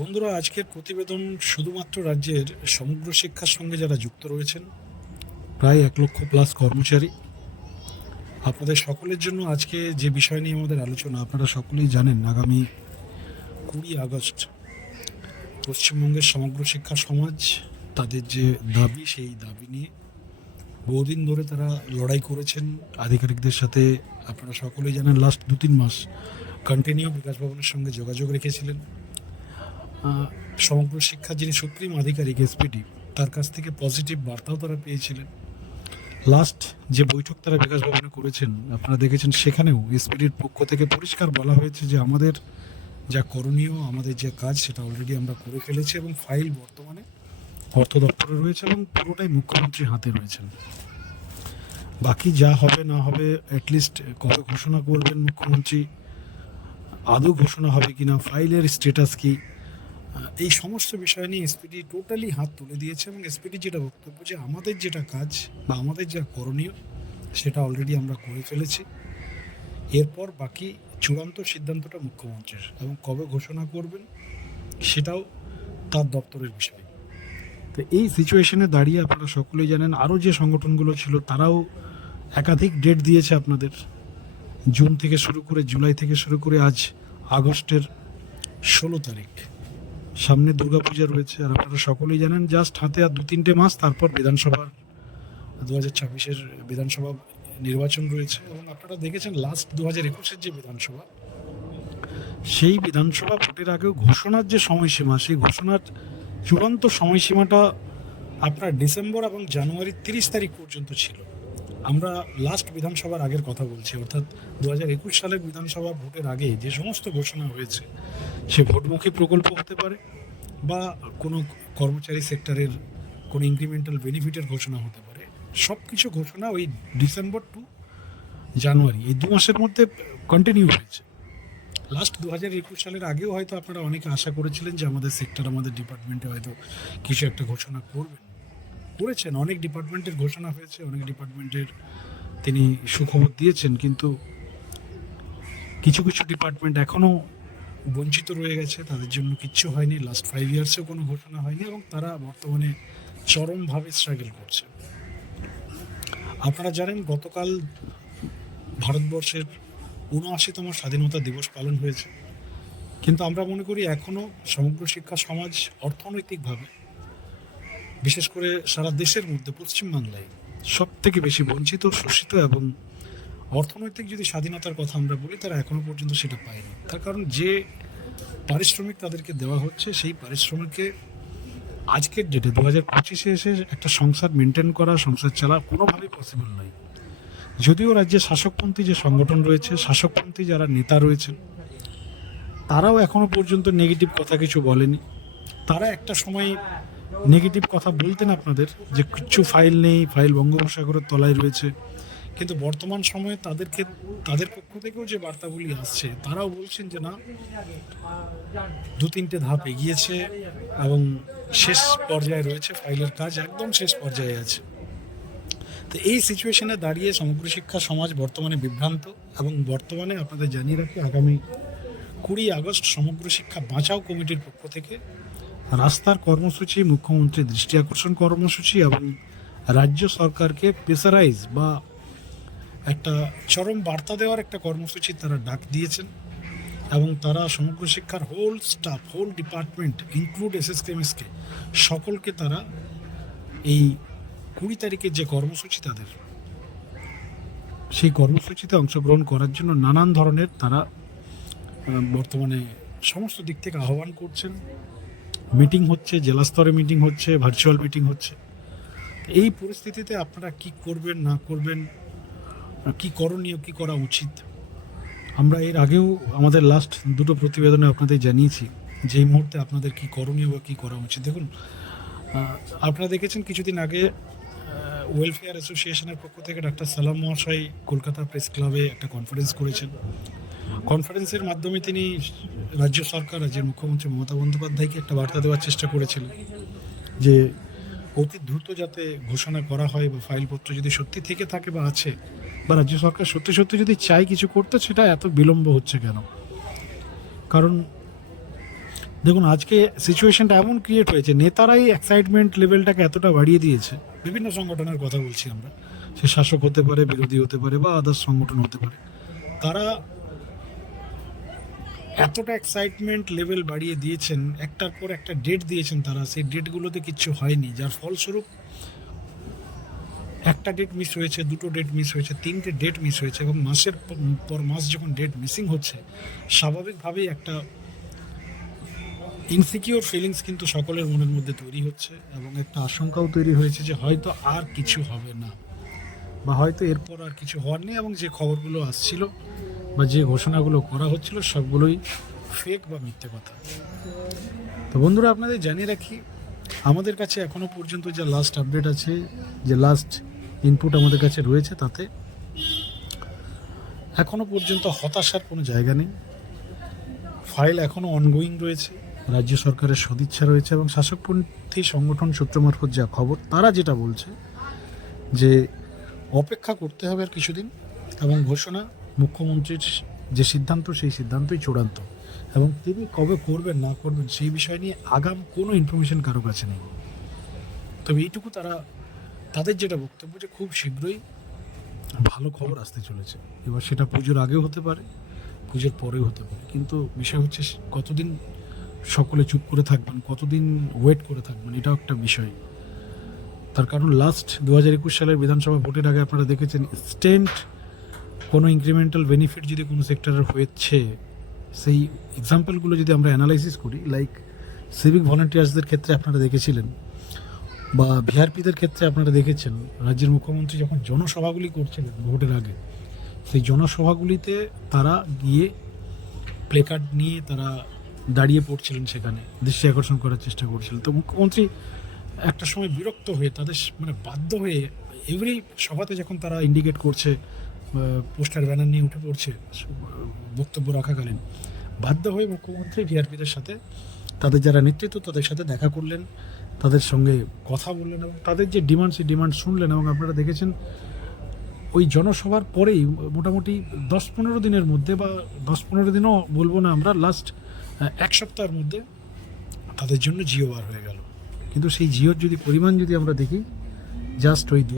বন্ধুরা, আজকের প্রতিবেদন শুধুমাত্র রাজ্যের সমগ্র শিক্ষার সঙ্গে যারা যুক্ত রয়েছেন, প্রায় এক লক্ষ প্লাস কর্মচারী। আপনাদের সকলের জন্য আজকে যে বিষয় নিয়ে আমাদের আলোচনা, আপনারা সকলেই জানেন আগামী কুড়ি আগস্ট পশ্চিমবঙ্গের সমগ্র শিক্ষা সমাজ তাদের যে দাবি, সেই দাবি নিয়ে বহুদিন ধরে তারা লড়াই করেছেন। আধিকারিকদের সাথে আপনারা সকলেই জানেন লাস্ট দু তিন মাস কন্টিনিউ বিকাশ ভবনের সঙ্গে যোগাযোগ রেখেছিলেন। সমগ্র শিক্ষার যিনি সুপ্রিম আধিকারিক এসপিডি তার কাছ থেকে পজিটিভ বার্তাও তারা পেয়েছিলেন। লাস্ট যে বৈঠক তারা বিকাশ ভবনে করেছেন, আপনারা দেখেছেন সেখানেও এসপিডির পক্ষ থেকে পরিষ্কার বলা হয়েছে যে আমাদের যা করণীয়, আমাদের যে কাজ, সেটা অলরেডি আমরা করে ফেলেছি এবং ফাইল বর্তমানে অর্থ দপ্তরে রয়েছে এবং পুরোটাই মুখ্যমন্ত্রীর হাতে রয়েছেন বাকি যা হবে, না হবে অ্যাটলিস্ট কবে ঘোষণা করবেন মুখ্যমন্ত্রী, আদৌ ঘোষণা হবে কিনা ফাইলের স্ট্যাটাস কি এই সমস্ত বিষয় নিয়ে এসপিডি টোটালি হাত তুলে দিয়েছে এবং এসপিডি যেটা বক্তব্য যে আমাদের যেটা কাজ বা আমাদের যা করণীয়, সেটা অলরেডি আমরা করে ফেলেছি। এরপর বাকি চূড়ান্ত সিদ্ধান্তটা মুখ্যমন্ত্রীর এবং কবে ঘোষণা করবেন, সেটাও তার দপ্তরের বিষয়। তো এই সিচুয়েশনে দাঁড়িয়ে আপনারা সকলেই জানেন, আরও যে সংগঠনগুলো ছিল, তারাও একাধিক ডেট দিয়েছে আপনাদের। জুন থেকে শুরু করে, জুলাই থেকে শুরু করে আজ আগস্টের ষোলো তারিখ। সামনে দুর্গাপূজা রয়েছে, আর আপনারা সকলেই জানেন জাস্ট হাতে আর দু তিনটে মাস, তারপর বিধানসভার দু হাজার ছাব্বিশের বিধানসভা নির্বাচন রয়েছে। এবং আপনারা দেখেছেন লাস্ট দু হাজার একুশের যে বিধানসভা, সেই বিধানসভা ভোটের আগেও ঘোষণার যে সময়সীমা, সেই ঘোষণার চূড়ান্ত সময়সীমাটা আপনার ডিসেম্বর এবং জানুয়ারির তিরিশ তারিখ পর্যন্ত ছিল। আমরা লাস্ট বিধানসভার আগের কথা বলছি, অর্থাৎ দু হাজার একুশ সালের বিধানসভা ভোটের আগে যে সমস্ত ঘোষণা হয়েছে, সে ভোটমুখী প্রকল্প হতে পারে বা কোনো কর্মচারী সেক্টরের কোনো ইনক্রিমেন্টাল বেনিফিটের ঘোষণা হতে পারে। সব কিছু ঘোষণা ওই ডিসেম্বর টু জানুয়ারি, এই দু মাসের মধ্যে কন্টিনিউ হয়েছে। লাস্ট দু হাজার একুশ সালের আগেও হয়তো আপনারা অনেকে আশা করেছিলেন যে আমাদের সেক্টর আমাদের ডিপার্টমেন্টে হয়তো কিছু একটা ঘোষণা করবেন। করেছেন, অনেক ডিপার্টমেন্টের ঘোষণা হয়েছে, অনেক ডিপার্টমেন্টের তিনি সুখবর দিয়েছেন, কিন্তু কিছু কিছু ডিপার্টমেন্ট এখনও বঞ্চিত রয়ে গেছে, তাদের জন্য কিচ্ছু হয়নি লাস্ট ফাইভ ইয়ার্সেও কোনো ঘোষণা হয়নি, এবং তারা বর্তমানে চরমভাবে স্ট্রাগল করছে। আপনারা জানেন, গতকাল ভারতবর্ষের উনআশিতম স্বাধীনতা দিবস পালন হয়েছে, কিন্তু আমরা মনে করি এখনও সমগ্র শিক্ষা সমাজ অর্থনৈতিকভাবে বিশেষ করে সারা দেশের মধ্যে পশ্চিমবাংলায় সব থেকে বেশি বঞ্চিত, শোষিত এবং অর্থনৈতিক যদি স্বাধীনতার কথা আমরা বলি, তারা এখনও পর্যন্ত সেটা পায়নি। তার কারণ যে পারিশ্রমিক তাদেরকে দেওয়া হচ্ছে, সেই পারিশ্রমিকে আজকের ডেটে দু হাজার পঁচিশে এসে একটা সংসার মেনটেন করা, সংসার চালা কোনোভাবেই পসিবল নয়। যদিও রাজ্যে শাসকপন্থী যে সংগঠন রয়েছে, শাসকপন্থী যারা নেতা রয়েছেন, তারাও এখনও পর্যন্ত নেগেটিভ কথা কিছু বলেনি। তারা একটা সময় নেগেটিভ কথা বলতেন আপনাদের, যে কিচ্ছু ফাইল নেই, ফাইল বঙ্গোপসাগরের তলায় রয়েছে। কিন্তু বর্তমান সময়ে তাদেরকে, তাদের পক্ষ থেকেও যে বার্তাগুলি আসছে, তারাও বলছেন যে না, দু তিনটে ধাপ এগিয়েছে এবং শেষ পর্যায়ে রয়েছে ফাইলের কাজ, একদম শেষ পর্যায়ে আছে। তো এই সিচুয়েশনে দাঁড়িয়ে সমগ্র শিক্ষা সমাজ বর্তমানে বিভ্রান্ত এবং বর্তমানে আপনাদের জানিয়ে রাখি, আগামী কুড়ি আগস্ট সমগ্র শিক্ষা বাঁচাও কমিটির পক্ষ থেকে রাস্তার কর্মসূচি, মুখ্যমন্ত্রীর দৃষ্টি আকর্ষণ কর্মসূচি এবং রাজ্য সরকারকে প্রেসারাইজ বা একটা চরম বার্তা দেওয়ার একটা কর্মসূচি তারা ডাক দিয়েছেন এবং তারা সমগ্র শিক্ষার whole staff whole department include এসএসকেএমএসকে সকলকে তারা এই কুড়ি তারিখের যে কর্মসূচি তাদের, সেই কর্মসূচিতে অংশগ্রহণ করার জন্য নানান ধরনের তারা বর্তমানে সমস্ত দিক থেকে আহ্বান করছেন। মিটিং হচ্ছে, জেলা স্তরে মিটিং হচ্ছে ভার্চুয়াল মিটিং হচ্ছে। এই পরিস্থিতিতে আপনারা কি করবেন, না করবেন, কি করণীয়, কি করা উচিত? আমরা এর আগেও আমাদের লাস্ট দুটো প্রতিবেদনে আপনাদের জানিয়েছি যে এই মুহূর্তে আপনাদের কি করণীয় বা কি করা উচিত। দেখুন আপনারা দেখেছেন কিছুদিন আগে ওয়েলফেয়ার অ্যাসোসিয়েশনের পক্ষ থেকে ডাক্তার সালাম মহাশয় কলকাতা প্রেস ক্লাবে একটা কনফারেন্স করেছেন। কনফারেন্সের মাধ্যমে তিনি রাজ্য সরকার, রাজ্যের মুখ্যমন্ত্রী মমতা বন্দ্যোপাধ্যায়কে একটা বার্তা দেওয়ার চেষ্টা করেছিলেন যে অতি দ্রুত যাতে ঘোষণা করা হয় বা ফাইলপত্র যদি সত্যি থেকে থাকে বা আছে, বা রাজ্য সরকার সত্যি সত্যি যদি চায় কিছু করতে, সেটা এত বিলম্ব হচ্ছে কেন? কারণ, দেখুন, আজকে সিচুয়েশনটা এমন ক্রিয়েট হয়েছে, নেতারাই এক্সাইটমেন্ট লেভেলটাকে এতটা বাড়িয়ে দিয়েছে। বিভিন্ন সংগঠনের কথা বলছি আমরা, সে শাসক হতে পারে, বিরোধী হতে পারে, বা আদার্স সংগঠন হতে পারে। তারা এতটা এক্সাইটমেন্ট লেভেল বাড়িয়ে দিয়েছেন, একটার পর একটা ডেট দিয়েছেন তারা, সেই ডেটগুলোতে কিচ্ছু হয়নি। যার ফলস্বরূপ একটা ডেট মিস হয়েছে, দুটো ডেট মিস হয়েছে, তিনটে ডেট মিস হয়েছে এবং মাসের পর মাস যখন ডেট মিসিং হচ্ছে, স্বাভাবিকভাবেই একটা ইনসিকিউর ফিলিংস কিন্তু সকলের মনের মধ্যে তৈরি হচ্ছে এবং একটা আশঙ্কাও তৈরি হয়েছে যে হয়তো আর কিছু হবে না বা হয়তো এরপর আর কিছু হওয়ার নেই এবং যে খবরগুলো আসছিল বা যে ঘোষণাগুলো করা হচ্ছিল সবগুলোই ফেক বা মিথ্যে কথা। তো বন্ধুরা, আপনাদের জানিয়ে রাখি, আমাদের কাছে এখনও পর্যন্ত যা লাস্ট আপডেট আছে, যে লাস্ট ইনপুট আমাদের কাছে রয়েছে তাতে, এখনও পর্যন্ত হতাশার কোনো জায়গা নেই। ফাইল এখনও অনগোয়িং রয়েছে, রাজ্য সরকারের সদিচ্ছা রয়েছে এবং শাসকপন্থী সংগঠন সূত্র মারফত যা খবর, তারা যেটা বলছে যে অপেক্ষা করতে হবে আর কিছুদিন এবং ঘোষণা মুখ্যমন্ত্রীর যে সিদ্ধান্ত, সেই সিদ্ধান্তই চূড়ান্ত। এবং তিনি কবে করবেন, না করবেন, সেই বিষয় নিয়ে আগাম কোনো ইনফরমেশন কারও কাছে নেই। তবে এইটুকু তারা, তাদের যেটা বক্তব্য যে খুব শীঘ্রই ভালো খবর আসতে চলেছে। এবার সেটা পুজোর আগেও হতে পারে, পুজোর পরেও হতে পারে। কিন্তু বিষয় হচ্ছে কতদিন সকলে চুপ করে থাকবেন, কতদিন ওয়েট করে থাকবেন, এটাও একটা বিষয়। তার কারণ লাস্ট দু হাজার একুশ সালের বিধানসভা ভোটের আগে আপনারা দেখেছেন স্টেন্ট কোনো ইনক্রিমেন্টাল বেনিফিট যদি কোনো সেক্টরের হয়েছে, সেই এক্সাম্পলগুলো যদি আমরা অ্যানালাইসিস করি লাইক সিভিক ভলেন্টিয়ার্সদের ক্ষেত্রে আপনারা দেখেছিলেন বা ভিআরপিদের ক্ষেত্রে আপনারা দেখেছেন, রাজ্যের মুখ্যমন্ত্রী যখন জনসভাগুলি করছিলেন ভোটের আগে, সেই জনসভাগুলিতে তারা গিয়ে প্লেকার্ড নিয়ে তারা দাঁড়িয়ে পড়ছিলেন সেখানে, দৃষ্টি আকর্ষণ করার চেষ্টা করছিলেন। তো মুখ্যমন্ত্রী একটা সময় বিরক্ত হয়ে, তাদের মানে বাধ্য হয়ে এভরি সভাতে যখন তারা ইন্ডিকেট করছে পোস্টার ব্যানার নিয়ে উঠে পড়ছে বক্তব্য রাখাকালীন। বাধ্য হয়ে মুখ্যমন্ত্রী ভিআরপিদের সাথে, তাদের যারা নেতৃত্ব, তাদের সাথে দেখা করলেন, তাদের সঙ্গে কথা বললেন এবং তাদের যে ডিমান্ড, সেই ডিমান্ড শুনলেন এবং আপনারা দেখেছেন, ওই জনসভার পরেই মোটামুটি দশ পনেরো দিনের মধ্যে বা দশ পনেরো দিনও বলব না আমরা লাস্ট এক সপ্তাহের মধ্যে তাদের জন্য জিও বার হয়ে গেল। কিন্তু সেই জিওর যদি পরিমাণ যদি আমরা দেখি জাস্ট ওই